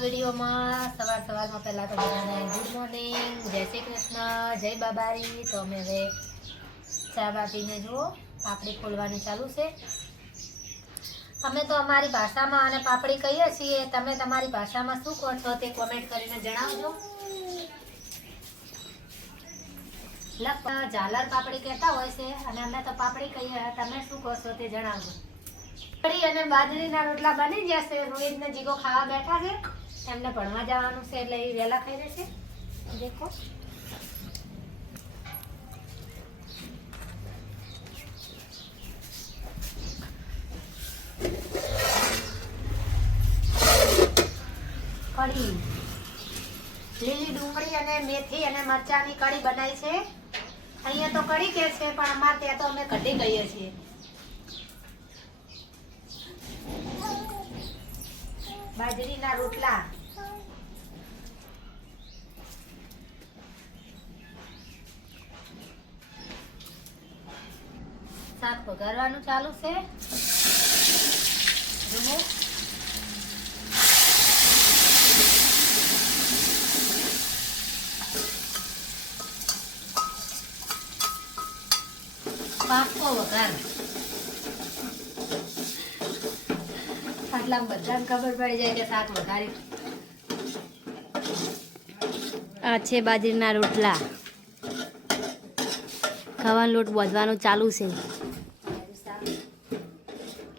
વિડીયોમાં સવાર સવારમાં પહેલાં તો બધાને ગુડ મોર્નિંગ જય શ્રી કૃષ્ણ, જય બાબારી. તો અમે હવે ચા બાપીને જુઓ, પાપડી ખોલવાની ચાલુ છે. અમે તો અમારી ભાષામાં અને પાપડી કહીએ છીએ. તમે તમારી ભાષામાં શું કહો છો તે કોમેન્ટ કરીને જણાવજો. ઝાલર પાપડી કહેતા હોય છે અને અમે તો પાપડી કહીએ. તમે શું કહો છો તે જણાવજો. પાપડી અને બાજરીના રોટલા બની જશે રોહિતને જીગો ખાવા બેઠા છે. એમને ભણવા જવાનું છે એટલે એ વહેલા ખાઈ રહેશે દેખો. કઢી. લીલી ડુંગળી અને મેથી અને મરચાની કઢી બનાવી છે. અહીંયા તો કઢી કે છે, પણ અમારે ત્યાં તો અમે કઢી કહીએ છીએ. બાજરીના રોટલા. શાક વઘારવાનું ચાલુ છે. પાકો વઘાર. આટલા બધાને ખબર પડી જાય કે શાક વઘારી. આ છે બાજરીના રોટલા. ખાવાનો લોટ બાંધવાનું ચાલુ છે.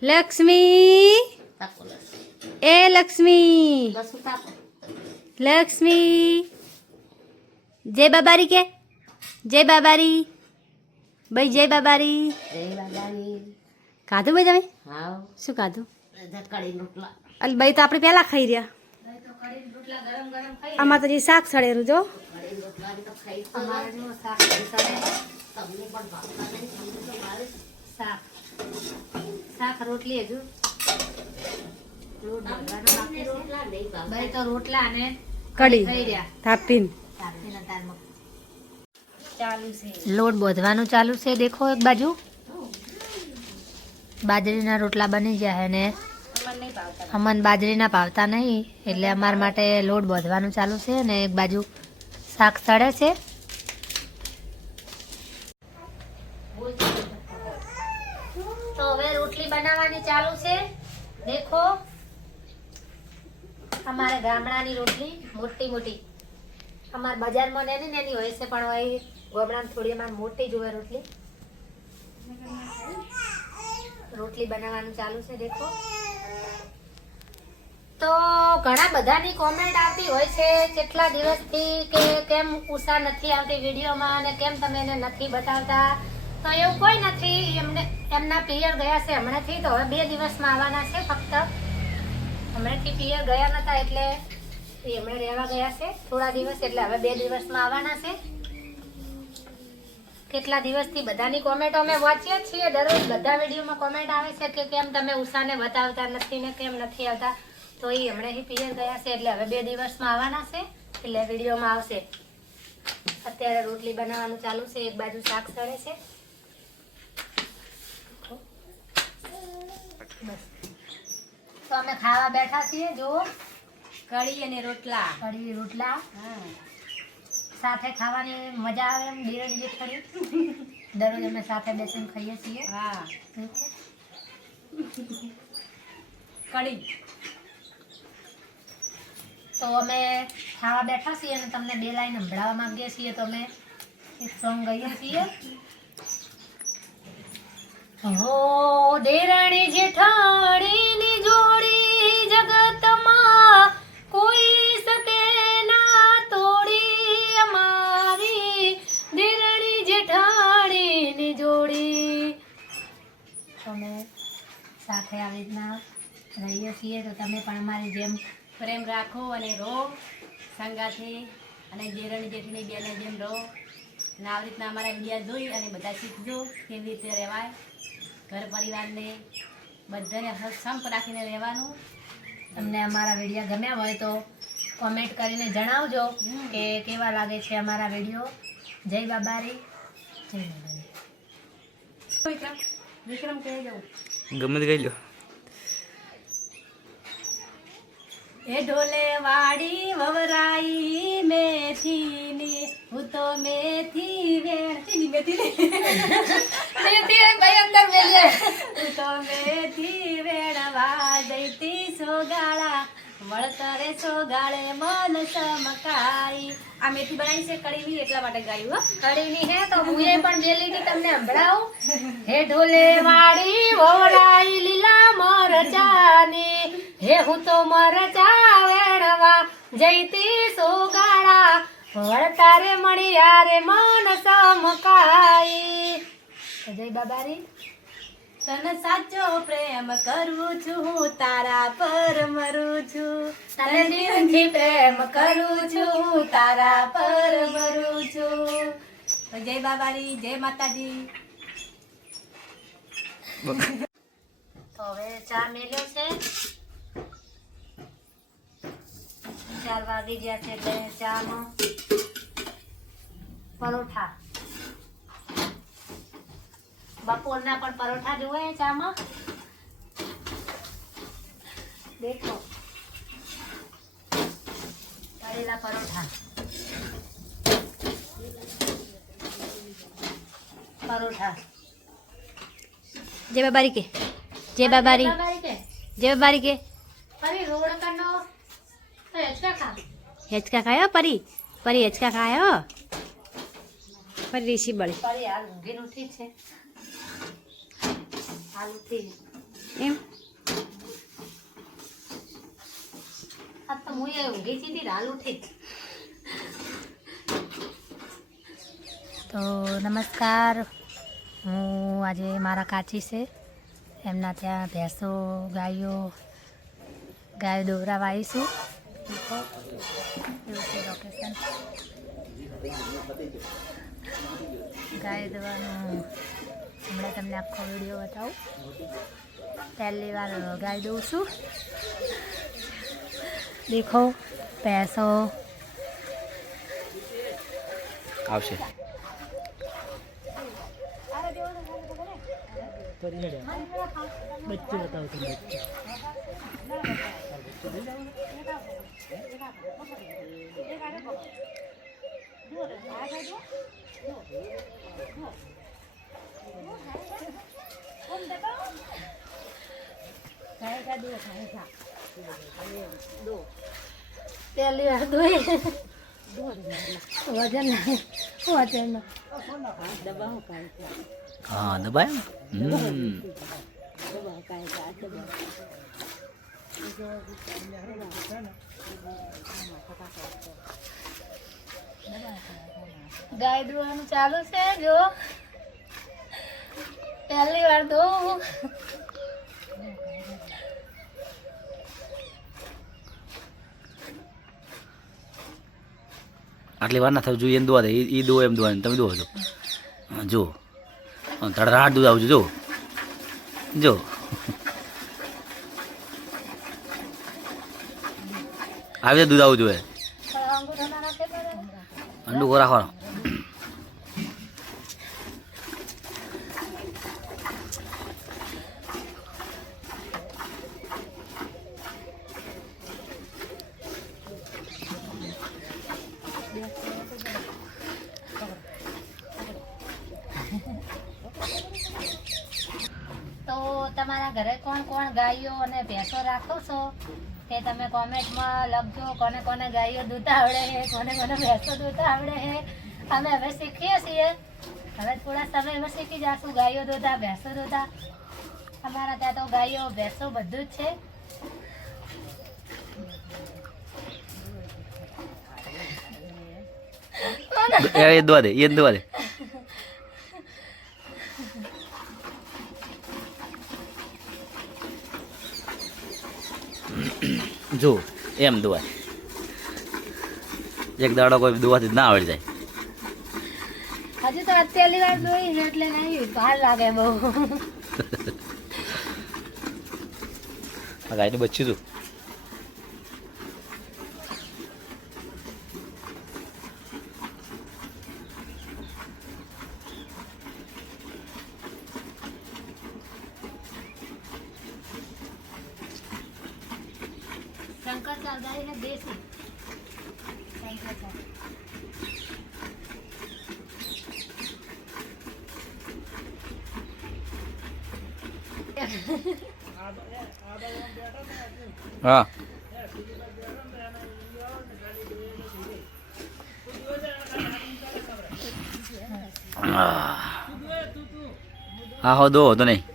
લક્ષ્મી. એ લક્ષ્મી. લક્ષ્મી. જય બાબારી કે? જય બાબારી. ભાઈ, જય બાબારી. ખાધું ભાઈ તમે? શું ખાધું અલ ભાઈ તો આપણે પહેલા ખાઈ રહ્યા. આમાં તો જે શાક સળેલું જો. શાક શાક રોટલી હજુ. ભાઈ તો રોટલા થાપીને. લોટ બોધવાનું ચાલુ છે દેખો એક બાજુ. બાજરીના રોટલા બની જાય અને અમન બાજરીના ભાવતા નહીં એટલે અમારા માટે લોટ બોધવાનું ચાલુ છે ને એક બાજુ શાક સડે છે તો હવે રોટલી બનાવવાની ચાલુ છે. દેખો. અમારે ગામડાની રોટલી મોટી મોટી. અમારે બજારમાં નેની નેની હોય છે, પણ હોય ગામડામાં થોડી અમારે મોટી જોવે રોટલી. રોટલી બનાવવાનું ચાલુ છે, દેખો. તો ઘણા બધાની કોમેન્ટ આવતી હોય છે, કેટલા દિવસથી કે કેમ ઉષા નથી આવતી વિડીયોમાં અને કેમ તમે એને નથી બતાવતા? તો એવું કોઈ નથી, એમને, એમના પિયર ગયા છે હમણાંથી, તો હવે બે દિવસમાં આવવાના છે ફક્ત. હમણાંથી પિયર ગયા નતા એટલે એ હમણાં રહેવા ગયા છે થોડા દિવસ, એટલે હવે બે દિવસમાં આવવાના છે. કેટલા દિવસથી બધાની કોમેન્ટો અમે વાંચીએ છીએ, દરરોજ બધા વિડીયોમાં કોમેન્ટ આવે છે કે કેમ તમે ઉષાને બતાવતા નથી ને કેમ નથી આવતા. તો એ હમણાંથી પિયર ગયા છે એટલે હવે બે દિવસમાં આવવાના છે, એટલે વિડીયોમાં આવશે. અત્યારે રોટલી બનાવવાનું ચાલુ છે, એક બાજુ શાક સળે છે. બસ તો અમે ખાવા બેઠા છીએ જો કઢી અને રોટલા. કઢી રોટલા. સાથે ખાવાની મજા આવે એમ બિરયાની ખરી દરરોજ અમે સાથે બેસીને ખાઈએ છીએ. હા. કઢી. તો અમે ખાવા બેઠા છીએ અને તમને બે લાઈન સંભળાવવા માંગીએ છીએ. તો અમે એક સોંગ ગઈએ છીએ. હો દેરાણી જેઠાણીની જોડી જગતમાં કોઈ શકે ના તોડી અમારી દેરાણી જેઠાણીની જોડી. અમે સાથે આવી રીતના રહીએ છીએ, તો તમે પણ અમારી જેમ પ્રેમ રાખો અને રહો સંગાથી. અને દેરાણી જેઠની બેને જેમ રહો. અને આવી રીતના અમારા વિડીયા જોઈ અને બધા શીખજો કેવી રીતે રહેવાય. ઘર પરિવારને બધાને સંપ રાખીને રહેવાનું. તમને અમારા વીડિયો ગમ્યા હોય તો કોમેન્ટ કરીને જણાવજો. કે કેવા લાગે છે અમારા વીડિયો. જય બાબારી. જય બાબારી. વિક્રમ કહી જાઉં ગમત ગઈ લો એ ઢોલે વાડી વવરાઈ મેથીની હું તો મેથી વેણ ચીની મેથી નહીં. હું તો મેથી વેણવા જઈતી સોગાળા. વળતરે સોગાળે મન સમકાઈ. આ મેથી બનાવી છે કડીની એટલા માટે ગાયું હો. કડીની હે તો હું એ પણ બે લીટી તમને સંભળાવું. હે ઢોલે વાળી વોળાઈ લીલા મરચાની. હે હું તો મરચા વેણવા જઈતી સોગાળા. વળતારે મળ્યા રે મન સમકાઈ. જય બાબારી તને સાચો પ્રેમ કરું છું હું તારા પર મરું છું. તને દિલથી પ્રેમ કરું છું હું તારા પર મરું છું. જય બાબારી જય માતાજી. તો હવે ચા મેલ્યો છે. ચાર વાગી ગયા છે એટલે ચાનો પરોઠા બપોરના પણ પરોઠા જોવે ચામાં દેખો તળેલા પરોઠા પરોઠા જય બાબારી કે જય બાબારી બાબારી કે જય બાબારી કે અરે રોડ કનો તો એચકા ખા હેચકા ખાયો? પરી? પરી હેચકા ખાયો? પરી રીસી બળી પરી હાલ ઊંઘીને ઉઠી છે. હાલ ઉઠી એમ? આ તો હું એ ઊંઘી હતી હાલ ઉઠી તો નમસ્કાર. હું આજે મારા કાચી છે. એમના ત્યાં ભેંસો ગાયો ગાયો દોરાવા આવીશું દેખો, એવું છે લોકેશન ગાય દોવાનું હમણાં તમને આખો વીડિયો બતાવું પહેલી વાર ગાય દઉં છું દેખો ભેંસો આવશે પહેલી વાર દોઈ વજન નહીં વજન હા દબાય હમ ગાય દોવાનું ચાલુ છે, જો. પહેલી વાર દોવું આટલી વાર ના થયું જોઈએ એમ દોવા દે એ દો એમ દોવા તમે દો. છો જો. તડરાટ દૂધ આવજો જો. જો. આવી દૂધ આવવું જોઈએ. અંડું કો રાખવાનો. તો તમારા ઘરે કોણ કોણ ગાયો અને ભેંસો રાખો છો? તે તમે કોમેન્ટમાં લખજો કોને કોને ગાયો દૂધ આવડે છે, કોને કોને ભેંસો દૂધ આવડે છે. અમે હવે શીખીએ છીએ. હવે થોડા સમયમાં શીખી જશું ગાયો દોધા ભેંસો દોધા અમારા ત્યાં તો ગાયો, ભેંસો બધું જ છે. એ દોવા દે એ દોવા દે જો એમ દોવાય એક દાડો કોઈ દોવાથી ના આવડી જાય. હજુ તો અત્યારની વાર દોઈ છે એટલે નહીં ભાર લાગે બહુ. આ ગાયનું બચ્યું છું શંકર ચૌધારી ને દેશી હા. હા. હો દો તો નહીં.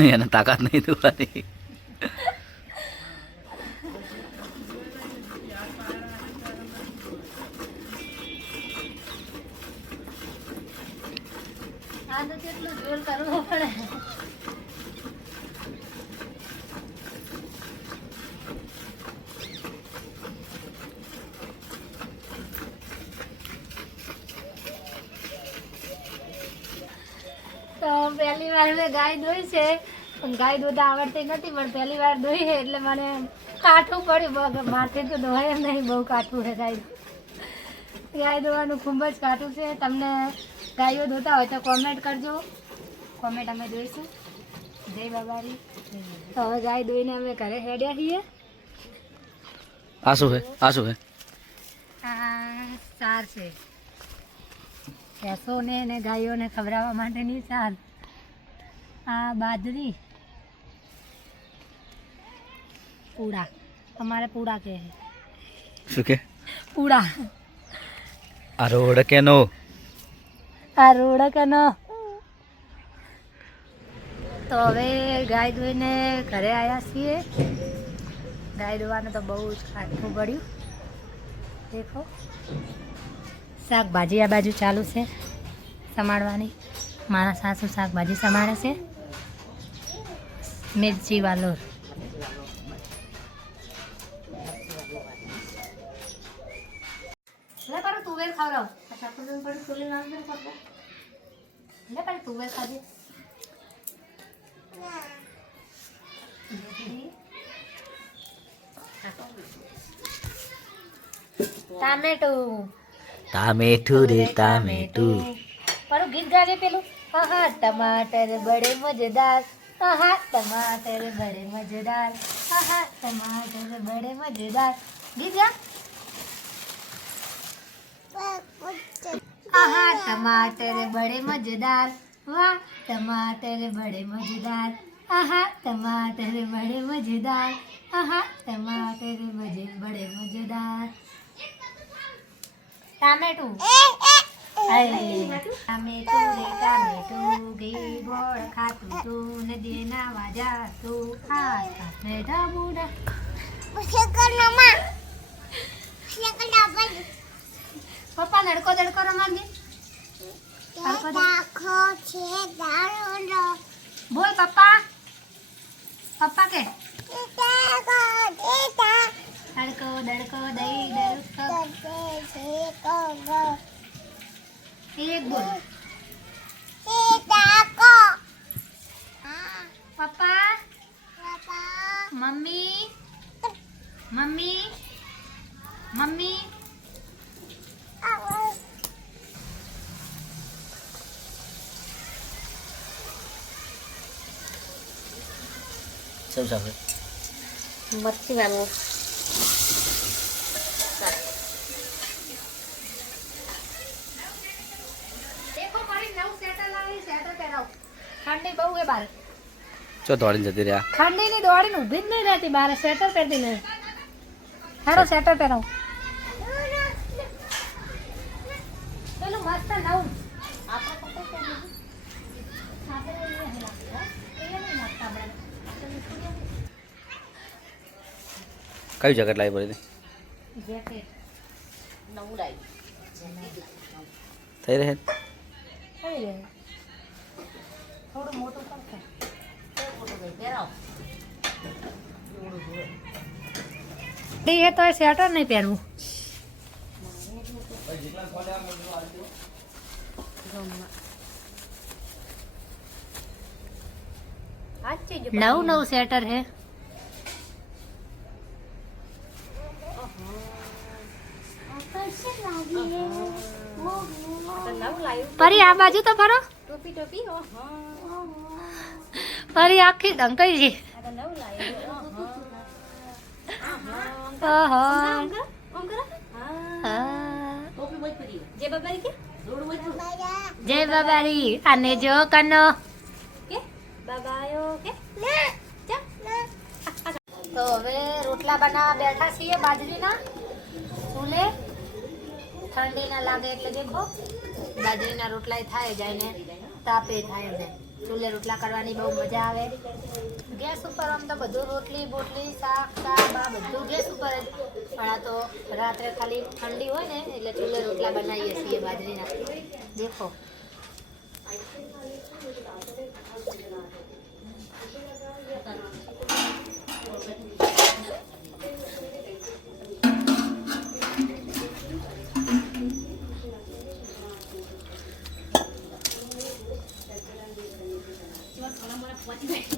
એને તાકાત નહીં દોવાની. પહેલી વાર મેં ગાય દોઈ છે. ગાય દોતા આવડતી નથી પણ પહેલી વાર દોઈ એટલે મને કાઠું પડ્યું. માથે તો એમ નહીં બહુ કાઠું છે ગાય ગાય દોવાનું ખૂબ જ કાઠું છે. તમને ગાયો દોતા હોય તો કોમેન્ટ કરજો. કોમેન્ટ અમે જોઈશું. જય બાબારી. તો હવે ગાય દોઈને અમે ઘરે હેડ્યા છીએ. આ શું હે આ શું આ સાર છે. ભેંસોને ને ગાયોને ખવડાવવા માટેની સાર. આ બાજરી. પૂડા અમારે પૂડા કહે શું કે? પૂડા આ રોડ કેનો આ રોડકનો તો હવે ગાય ધોઈને ઘરે આવ્યા છીએ ગાય ધોવાનું તો બહુ જ કાઠું પડ્યું દેખો શાકભાજી આ બાજુ ચાલુ છે સમાડવાની મારા સાસુ શાકભાજી સમારે છે મિર્ચી વાલોર લે પર તુવેર ખવડાવ પણ ફૂલી નામ દે ખાજે ટામેટું ટામેઠું રે ટામેટું મારું ગીત ગાજે પેલું. આહા ટમાટર બડે મજેદાર. હા ટમાટર બડે મજેદાર. હા ટમાટર બડે મજેદાર. ગીત ગા આહા ટમાટર બડે મજેદાર. વાહ ટમાટર બડે મજેદાર. આહા ટમાટર બડે મજેદાર. આહા ટમાટર મજે બડે મજેદાર. ટામેટું. ટામેટું રે ટામેટું ઘી ગોળ ખાતું તું નદી નાવા જાતું. ખાસ ખાસ ને ઢબુડા. પપ્પા નડકો દડકો દડ- બોલ પપ્પા. પપ્પા કે? તડકો દડકો દઈ દડકો. એક બોલ. સબ સાફ મરચી વાળું ઠંડી બહુ હે બાર. ચો દોડીને જતી રહ્યા? ઠંડીની દોડીને ઊભી જ નહીં રહેતી બારે સ્વેટર પહેરતી નહીં. હેડો સ્વેટર પહેરાવ. પેલું મસ્ત નવું. આપણે પપ્પા પહેરી દીધું. આપણે એ હેલા. એ નહીં મસ્ત આપણે. કયું જેકેટ લાવી પડી જેકેટ થઈ રહે? એ તો સ્વેટર નહીં પહેરવું. નવું નવું સ્વેટર હે પરી આ બાજુ તો ફરો. ટોપી ટોપી? ઓહો. મારી આખી ડંકાઈ છે આ તો નવું લાવ્યું. ઓહો. ઓહો. આમ કરો આમ કરો હા. હા. ટોપી બોલ પડી જે બબારી કે? રોડ બોલ જય બાબારી અને જો કનો. કે? બબાયો કે? તો હવે રોટલા બનાવવા બેઠા છીએ બાજરીના. ચૂલે ઠંડી ના લાગે એટલે દેખો. બાજરીના રોટલા થાય જાય ને તાપે થાય જાય ચૂલે રોટલા કરવાની બહુ મજા આવે. ગેસ ઉપર આમ તો બધું રોટલી, બોટલી, શાક શાક આ બધું ગેસ ઉપર જ. પણ આ તો રાત્રે ખાલી ઠંડી હોય ને, એટલે ચૂલે રોટલા બનાવીએ છીએ બાજરીના. દેખો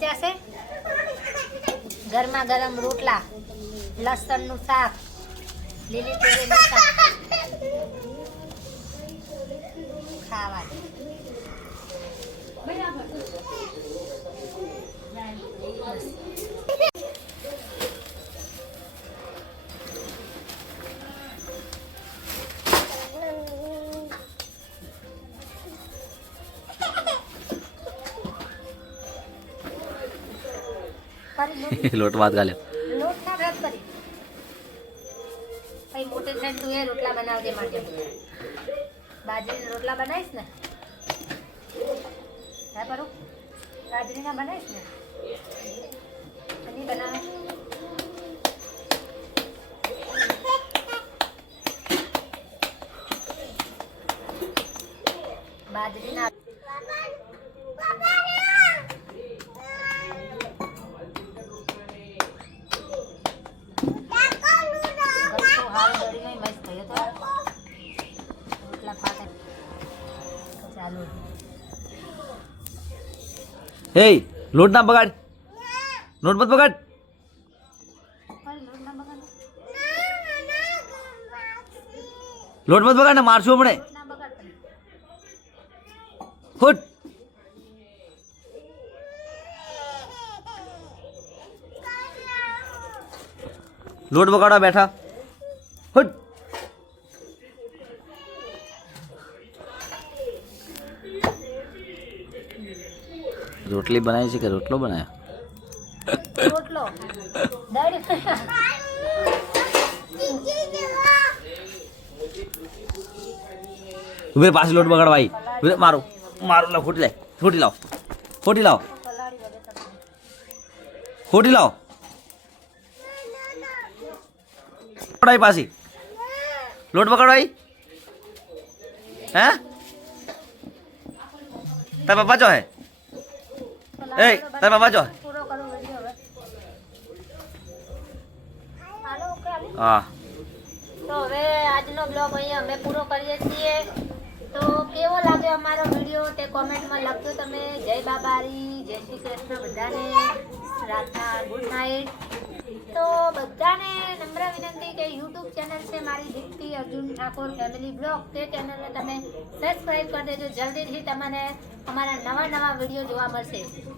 જશે ગરમા ગરમ રોટલા લસણનું શાક લીલી તુરીનું શાક. લોટ વાત ગાલે. મોટી થઈને તું એ રોટલા બનાવજે માટે. બાજરીના રોટલા બનાવીશ ને? હે પરું. બાજરીના બનાવીશ ને? નહીં બનાવે હે લોટ ના બગાડ. લોટ મત બગાડ. લોટ મત બગાડ ને મારશું હમણે. ફૂટ લોટ બગાડવા બેઠા. રોટલી બનાવી છે કે રોટલો બનાવ્યો રોટલો. ઉભે પાછી લોટ બગાડવા આવી ઉભે મારો મારો લાવ ખોટી લે ખોટી લાવ ખોટી લાવ. ખોટી લાવ. પડાઈ પાછી. લોટ બગાડવાઈ હે? તારા પપ્પા જો હે? એ, તારા બાબા જો. હા. તો હવે આજનો બ્લોગ અહીંયા અમે પૂરો કરીએ છીએ. તો કેવો લાગ્યો અમારો વીડિયો તે કોમેન્ટમાં લખજો તમે. જય બાબારી જય શ્રી કૃષ્ણ બધાને. રાતના ગુડ નાઇટ તો બધાને નમ્ર વિનંતી કે યુટ્યુબ ચેનલ છે મારી દીપ્તિ અર્જુન ઠાકોર ફેમિલી બ્લોગ તે ચેનલને તમે સબસ્ક્રાઈબ કરી દેજો. જલ્દીથી તમને અમારા નવા નવા વીડિયો જોવા મળશે.